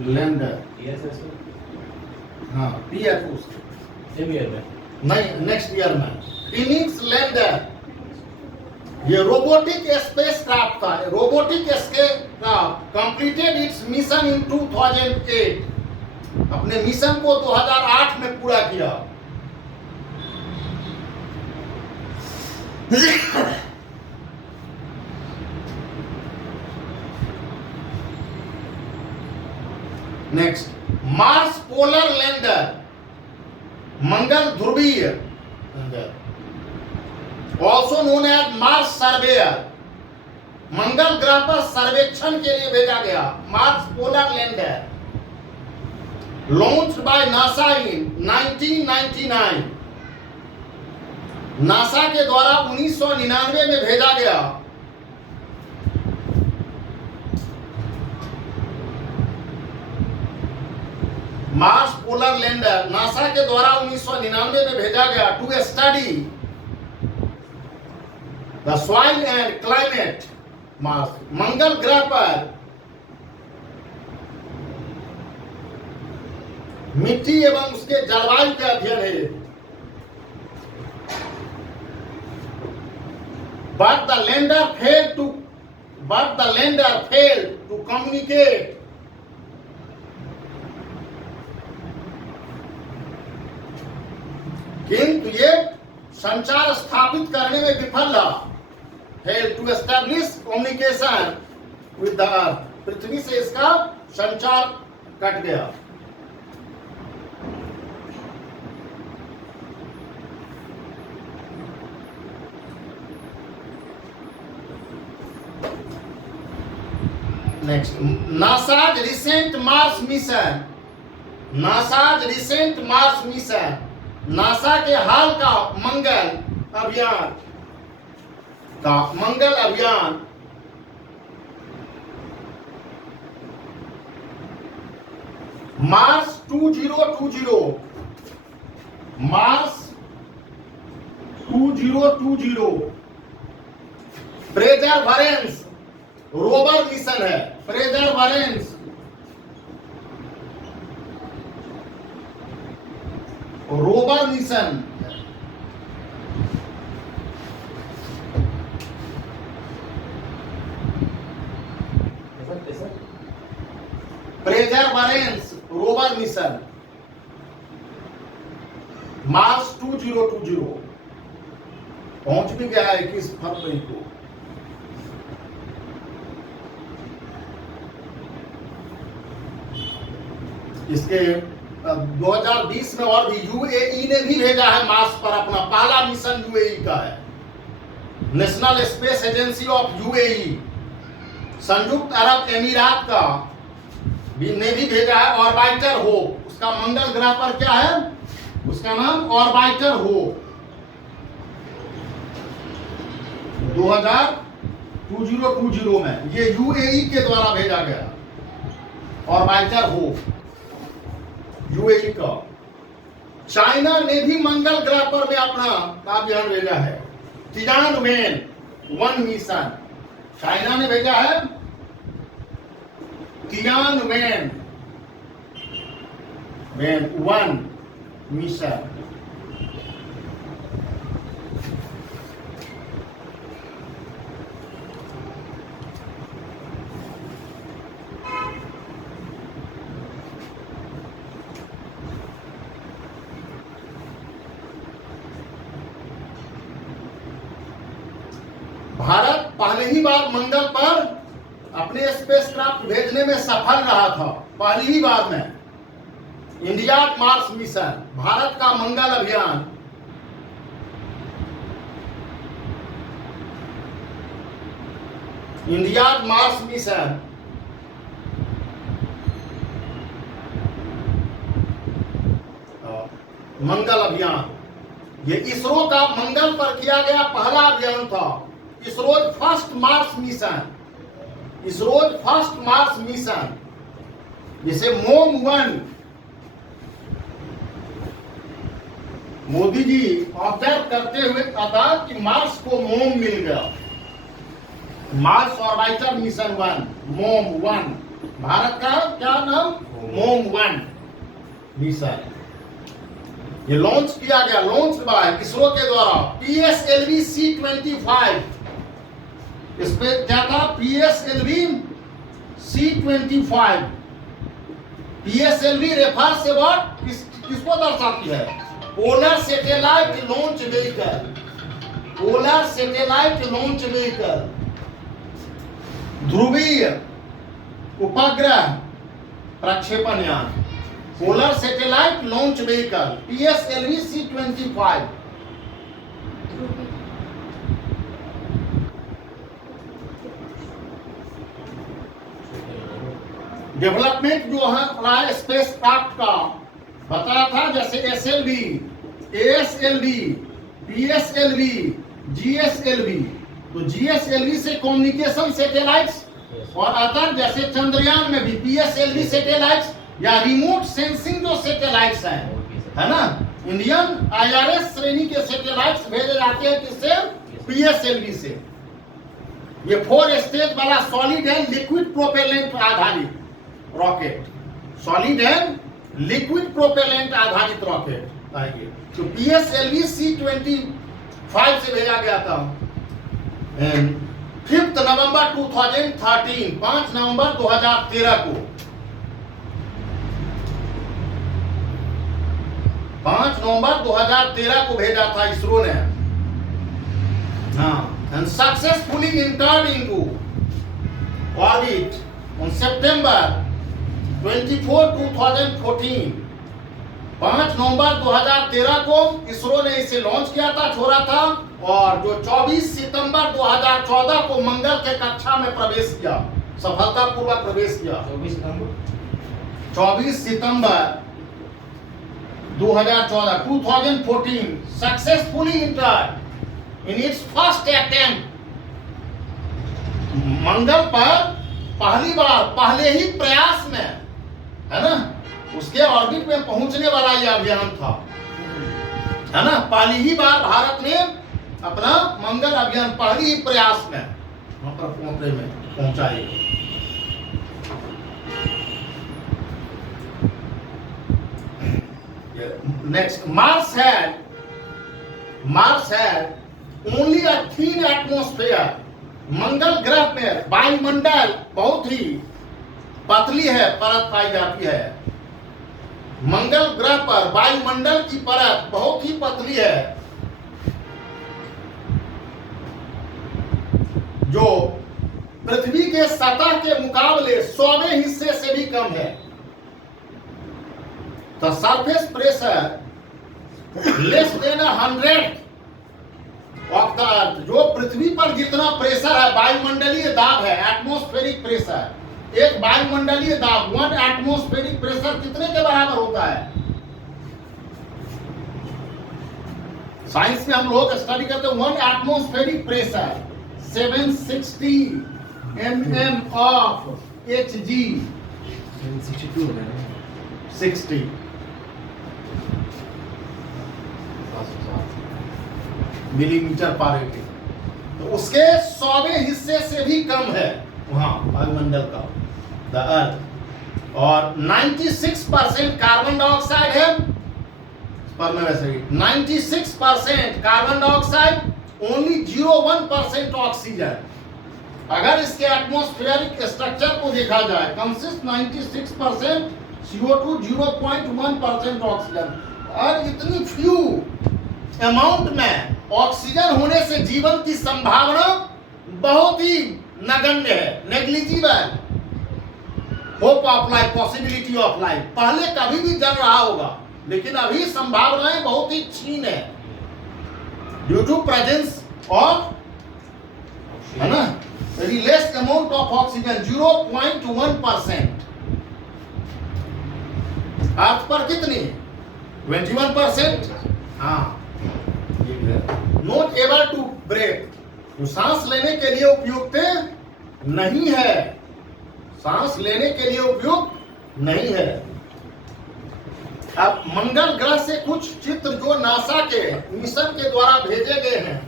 Lander, ISS हाँ PF same year में नहीं, नेक्स्ट ईयर में फिनिक्स लैंडर, ये रोबोटिक स्पेस क्राफ्ट था। Robotic spacecraft completed its mission in 2008, अपने मिशन को 2008 में पूरा किया। नेक्स्ट, मार्स पोलर लैंडर, मंगल ध्रुवीय lander, also known as Mars surveyor, मंगल ग्रह पर सर्वेक्षण के लिए भेजा गया। Mars polar lander launch by NASA in 1999, NASA के द्वारा 1999 में भेजा गया। मार्स पोलर लैंडर नासा के द्वारा 1999 में भेजा गया to study the soil and climate Mars, मंगल ग्रह पर मिट्टी एवं उसके जलवायु के अध्ययन है। But the lander failed to communicate. किंतु ये संचार स्थापित करने में विफल रहा। Failed to establish communication with the earth. पृथ्वी से इसका संचार कट गया। Next, NASA's recent Mars mission. NASA's recent Mars mission. NASA के हाल का मंगल अभियान Mars 2020, Mars 2020 Perseverance rover mission है। Perseverance rover mission Perseverance rover mission Mars 2020 पहुंच भी गया 21 फरवरी को। इसके 2020 में और भी यूएई ने भी भेजा है मार्स पर अपना पहला मिशन। यूएई का है, national space agency of UAE, संयुक्त अरब अमीरात का ने भी भेजा है। ऑर्बिटर होप, उसका मंगल ग्रह पर क्या है, उसका नाम ऑर्बिटर होप 2020 में ये यूएई के द्वारा भेजा गया ऑर्बिटर होप यूएई का। चाइना ने भी मंगल ग्रह पर में अपना अभियान भेजा है। तियानमेन 1 मिशन, चाइना ने भेजा है तियानमेन 1 मिशन। भारत पहले ही बार मंगल पर अपने स्पेसक्राफ्ट भेजने में सफल रहा था। पहली ही बार में इंडिया मार्स मिशन, भारत का मंगल अभियान इंडिया मार्स मिशन मंगल अभियान, ये इसरो का मंगल पर किया गया पहला अभियान था। इसरोज फर्स्ट मार्स मिशन, जिसे मोम-1 मोदी जी ऑब्जर्व करते हुए कहा कि मार्स को मोम मिल गया। मार्स ऑर्बिटर मिशन 1 मोम-1 भारत का क्या नाम, MOM-1 मिसाइल, ये लॉन्च किया गया, लॉन्च बाय इसरो के द्वारा। PSLV C-25, इसमें क्या था, PSLV C-25। PSLV रेफर्स से व्हाट, किसको दर्शाती है, polar satellite launch vehicle, polar satellite launch vehicle, ध्रुवीय उपग्रह प्रक्षेपण यान, polar satellite launch vehicle, PSLV C-25। Development जो है अपना स्पेस क्राफ्ट का बताया था, जैसे SLV, ASLV, PSLV, GSLV। तो GSLV से कम्युनिकेशन सैटेलाइट्स, और अदर जैसे चंद्रयान में भी PSLV सैटेलाइट्स या रिमोट सेंसिंग जो सैटेलाइट्स हैं, है ना, इंडियन IRS श्रेणी के सैटेलाइट्स भेजे जाते हैं किससे, PSLV से। ये 4 स्टेज वाला सॉलिड एंड लिक्विड प्रोपेलेंट आधारित rocket, solid and liquid propellant आधारित रॉकेट आएंगे, तो PSLV C-25 से भेजा गया था। 5 नवंबर 2013, 5 नवंबर 2013 को, 5 नवंबर 2013 को भेजा था इसरो ने। And successfully entered into orbit on सितंबर 24, 2014। 5 नवंबर 2013 को इसरो ने इसे लॉन्च किया था, छोड़ा था, और जो 24 सितंबर 2014 को मंगल के कक्षा में प्रवेश किया, सफलतापूर्वक प्रवेश किया। 24 सितंबर 2014 successfully entered in its first attempt. मंगल पर पहली बार, पहले ही प्रयास में, है ना, उसके ऑर्बिट में पहुंचने वाला यह अभियान था, है ना, पहली ही बार भारत ने अपना मंगल अभियान पहली ही प्रयास में वहां पर पहुंचने में पहुंचाए। Next, Mars had only a thin atmosphere. मंगल ग्रह में वायुमंडल बहुत ही पतली है, परत पाई जाती है। मंगल ग्रह पर वायुमंडल की परत बहुत ही पतली है, जो पृथ्वी के सतह के मुकाबले 100वें हिस्से से भी कम है। The surface pressure less than 100 of the earth. जो पृथ्वी पर जितना प्रेशर है, वायुमंडलीय दाब है, एटमॉस्फेरिक प्रेशर, एक वायुमंडलीय दाब 1 एटमॉस्फेरिक प्रेशर कितने के बराबर होता है? साइंस में हम लोग स्टडी करते हैं 1 atmospheric pressure 760 mm of Hg, 60 millimetre पर एटी, तो उसके 100वें हिस्से से भी कम है वहां वायुमंडल का, द अर्थ। और 96% कार्बन डाइऑक्साइड है पर में, वैसे ही 96% कार्बन डाइऑक्साइड, ओनली 0.1% ऑक्सीजन। अगर इसके एटमॉस्फेरिक स्ट्रक्चर को देखा जाए, कंसिस्ट 96% CO2, 0.1% ऑक्सीजन। और इतनी फ्यू अमाउंट में ऑक्सीजन होने से जीवन की संभावना बहुत ही नगण्य है, negligible. Hope of life, possibility of life, पहले कभी भी जल रहा होगा, लेकिन अभी संभावनाएं बहुत ही क्षीण है, ड्यू टू प्रेजेंस ऑफ, है ना, very less amount of oxygen, 0.1%। अर्थ पर कितनी? 21%। हाँ, नॉट एबल टू ब्रेथ, जो सांस लेने के लिए उपयुक्त नहीं है, सांस लेने के लिए उपयुक्त नहीं है। अब मंगल ग्रह से कुछ चित्र जो नासा के मिशन के द्वारा भेजे गए हैं,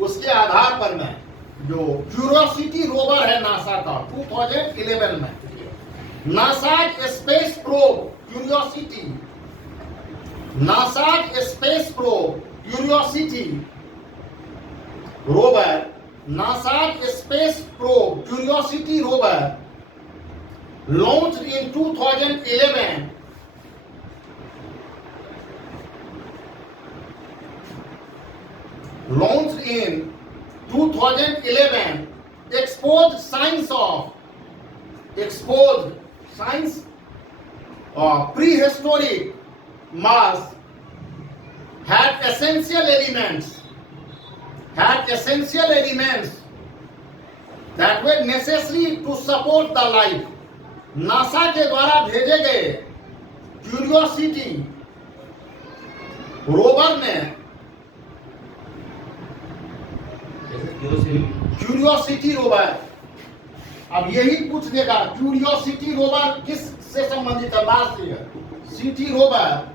उसके आधार पर मैं, जो क्यूरियोसिटी रोवर है नासा का 2011 में, NASA's space probe Curiosity. NASA's space probe Curiosity rover. NASA's space probe Curiosity rover launched in 2011 exposed signs of prehistoric Mars had essential elements that were necessary to support the life. NASA के द्वारा भेजे गए curiosity rover ने curiosity rover, अब यही पूछ देगा curiosity rover किस से संबंधित है? मार्स से। सिटी रोवर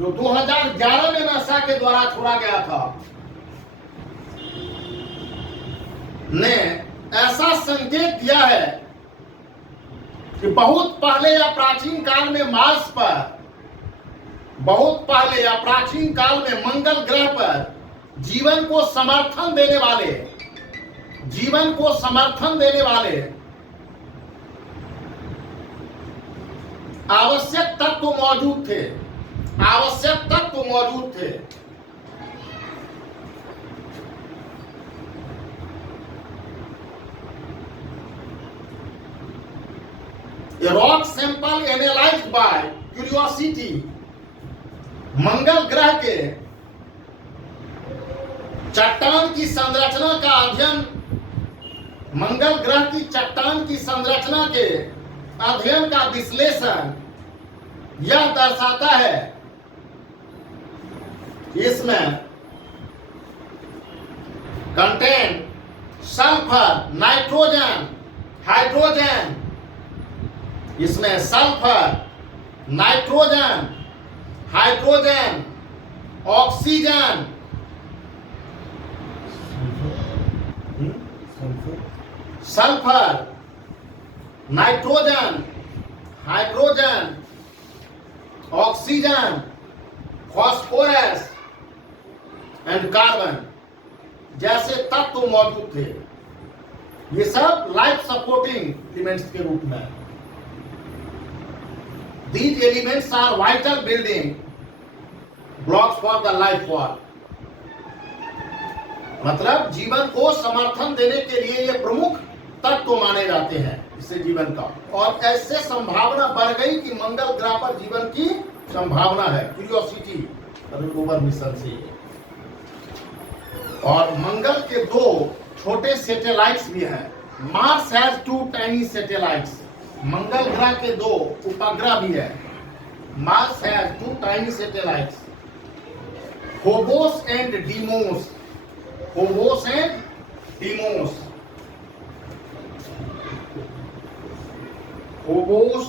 जो 2011 में नासा के द्वारा छोड़ा गया था ने ऐसा संकेत दिया है कि बहुत पहले या प्राचीन काल में मार्स पर, बहुत पहले या प्राचीन काल में मंगल ग्रह पर जीवन को समर्थन देने वाले आवश्यक तत्व मौजूद थे। A rock sample analyzed by Curiosity मंगल ग्रह के चट्टान की संरचना का अध्ययन, मंगल ग्रह की चट्टान की संरचना के अध्ययन का विश्लेषण यह दर्शाता है इसमें कंटेन सल्फर, नाइट्रोजन, हाइड्रोजन, इसमें sulphur, nitrogen, hydrogen, oxygen, sulphur, nitrogen, hydrogen, oxygen, phosphorus and carbon जैसे तत्व मौजूद थे। ये सब लाइफ सपोर्टिंग एलिमेंट्स के रूप में। These elements are vital building blocks for the life form। मतलब जीवन को समर्थन देने के लिए ये प्रमुख तत्व माने जाते हैं इससे जीवन का। और ऐसे संभावना बढ़ गई कि मंगल ग्रह पर जीवन की संभावना है क्यूरियोसिटी रोवर मिशन से। और मंगल के 2 छोटे सैटेलाइट्स भी हैं। Mars has 2 tiny satellites. मंगल ग्रह के 2 उपग्रह भी है। Mars has 2 tiny satellites, Phobos and Deimos. Phobos and Deimos. Phobos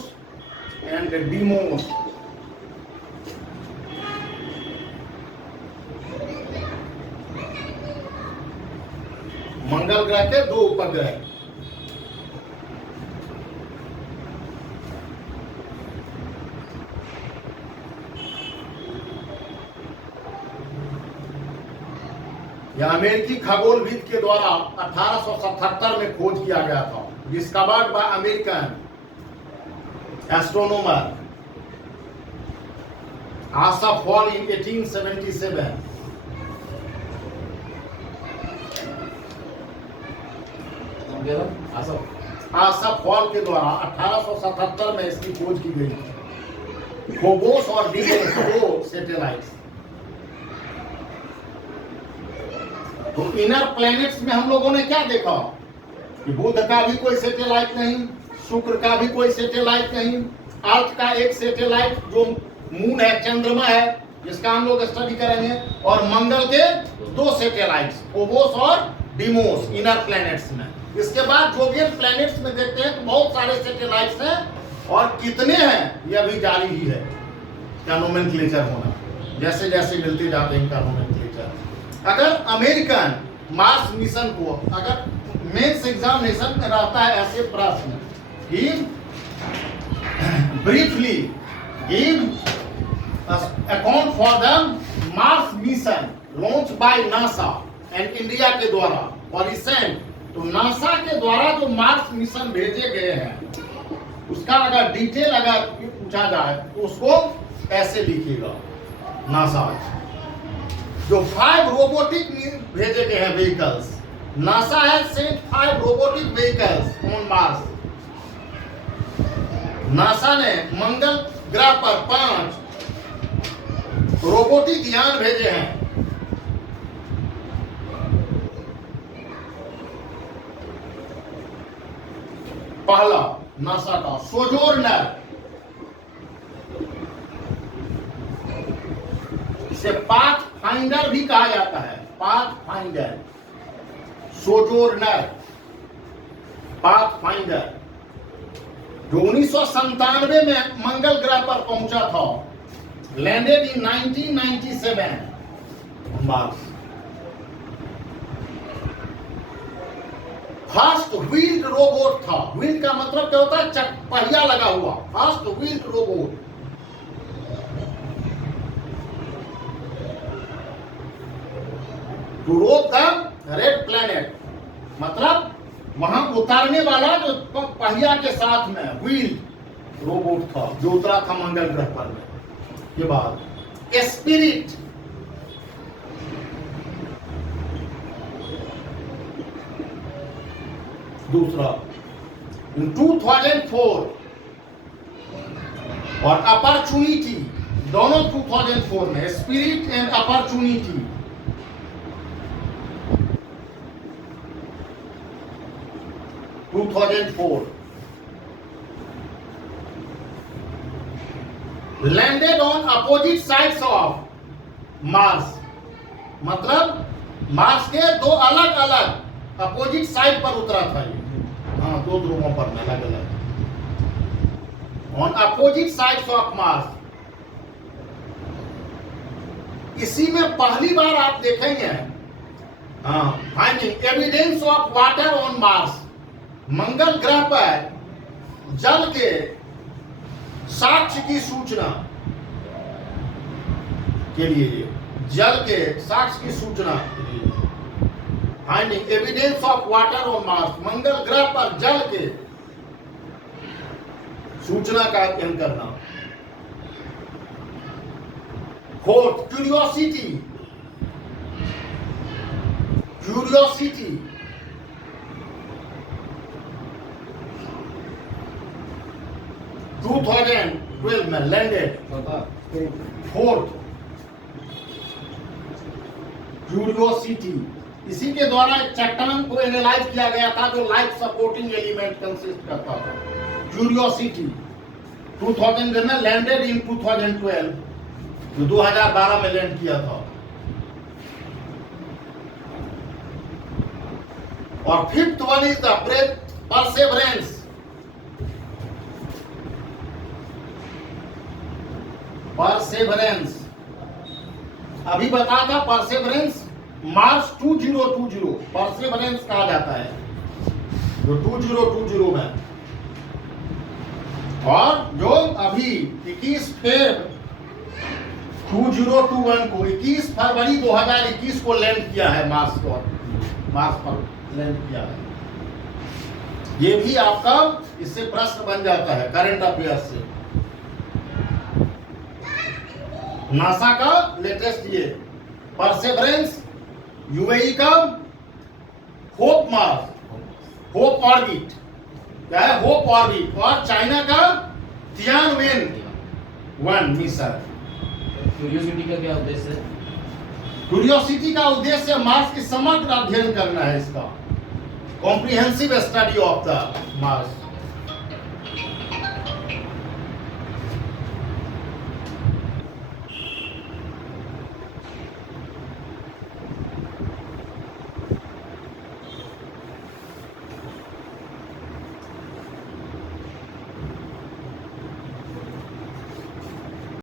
and Deimos. मंगल ग्रह के 2 उपग्रह। यह अमेरिकी खगोलविद के द्वारा 1877 में खोज किया गया था। Discovered by American astronomer Asaf hall in 1877। Asaf hall के द्वारा 1877 में इसकी खोज की गई। फोबोस और डीमोस 2 सैटेलाइट्स। तो इनर प्लैनेट्स में हम लोगों ने क्या देखा कि बुध का भी कोई सैटेलाइट नहीं, शुक्र का भी कोई सैटेलाइट नहीं, अर्थ का एक सैटेलाइट जो मून है, चंद्रमा है, जिसका हम लोग स्टडी करेंगे, और मंगल के 2 सैटेलाइट्स फोबोस और डीमोस इनर प्लैनेट्स में। इसके बाद जोवियन प्लैनेट्स में देखते हैं तो बहुत सारे सैटेलाइट्स हैं और कितने हैं यह भी जारी ही है का नोमेनक्लेचर होना, जैसे जैसे मिलते जाते हैं इनका नोमेनक्लेचर। अगर अमेरिकन मार्स मिशन को, अगर मेंस एग्जामिनेशन में रहता है ऐसे प्रश्न कि briefly give account for the Mars mission launched by NASA and India के द्वारा और रिसेंट। तो नासा के द्वारा जो मार्स मिशन भेजे गए हैं उसका अगर डिटेल अगर पूछा जाए तो उसको ऐसे लिखिएगा। नासा जो 5 रोबोटिक भेजे गए हैं vehicles, NASA has sent 5 robotic vehicles on Mars. NASA ने मंगल ग्रह पर 5 रोबोटिक यान भेजे हैं। पहला नासा का सोजोर्नर, इसे पाथ फाइंडर भी कहा जाता है। पाथ फाइंडर, सोजोर्नर, पाथ फाइंडर जो 1997 में मंगल ग्रह पर पहुंचा था, landed in 1997 Mars. First wheeled robot था। व्हील्ड का मतलब क्या होता है? पहिया लगा हुआ। First wheeled robot. टू रोक द रेड प्लैनेट, मतलब वहां उतारने वाला जो पहिया के साथ में व्हील्ड रोबोट था जो उतरा था मंगल ग्रह पर में। के बाद स्पिरिट, दूसरा इन 2004 और अपॉर्चुनिटी, दोनों 2004 में, spirit and opportunity. Landed on opposite sides of Mars, मतलब मार्स के दो अलग अलग अपोजिट साइड पर उतरा था ये। हाँ, 2 ध्रुवों पर में अलग अलग, on opposite sides of Mars. इसी में पहली बार आप देखेंगे finding evidence of water on Mars. मंगल ग्रह पर जल के साक्ष्य की सूचना के लिए, जल के साक्ष्य की सूचना के लिए finding evidence of water on Mars. मंगल ग्रह पर जल के सूचना का अध्ययन करना। फोर्थ, क्यूरियोसिटी, क्यूरियोसिटी 2012 में लैंडेड। फोर्थ, क्यूरियोसिटी, इसी के द्वारा एक चट्टान को एनालाइज किया गया था जो लाइफ सपोर्टिंग एलिमेंट कंसिस्ट करता था। क्यूरियोसिटी 2000 में लैंडेड इन 2012, जो 2012 में लैंड किया था। और fifth one is the Perseverance. Perseverance अभी बता था, परसेवरेंस मार्च 2020 परसेवरेंस कहा जाता है, जो 2020 में। और जो अभी 21 फेब 2021 को, 21 फरवरी 2021 को लैंड किया है मार्स पर लैंड किया है। ये भी आपका इससे प्रश्न बन जाता है करंट अफेयर्स से। नासा का लेटेस्ट ये परसेवरेंस, यूएई का होप मार्स, होप ऑर्बिट, क्या है? Hope orbit. और चाइना का तियानवेन-1 मिशन। क्यूरियोसिटी का क्या उद्देश्य है? क्यूरियोसिटी का उद्देश्य मार्स की समग्र अध्ययन करना है, इसका comprehensive study of the Mars.